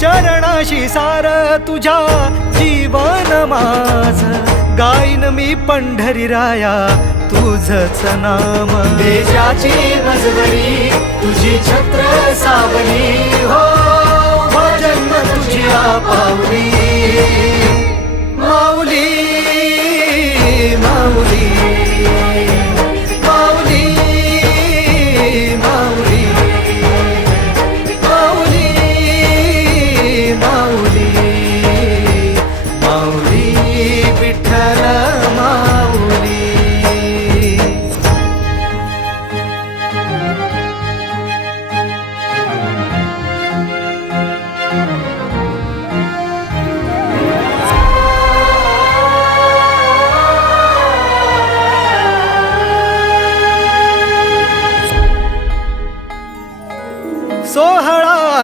चरणाशी सार तुझ्या जीवन माझ गाईन मी पंढरी राया तुझच नाम देशाची मजबरी तुझी छत्र सावली हो जन्म तुझी पाऊल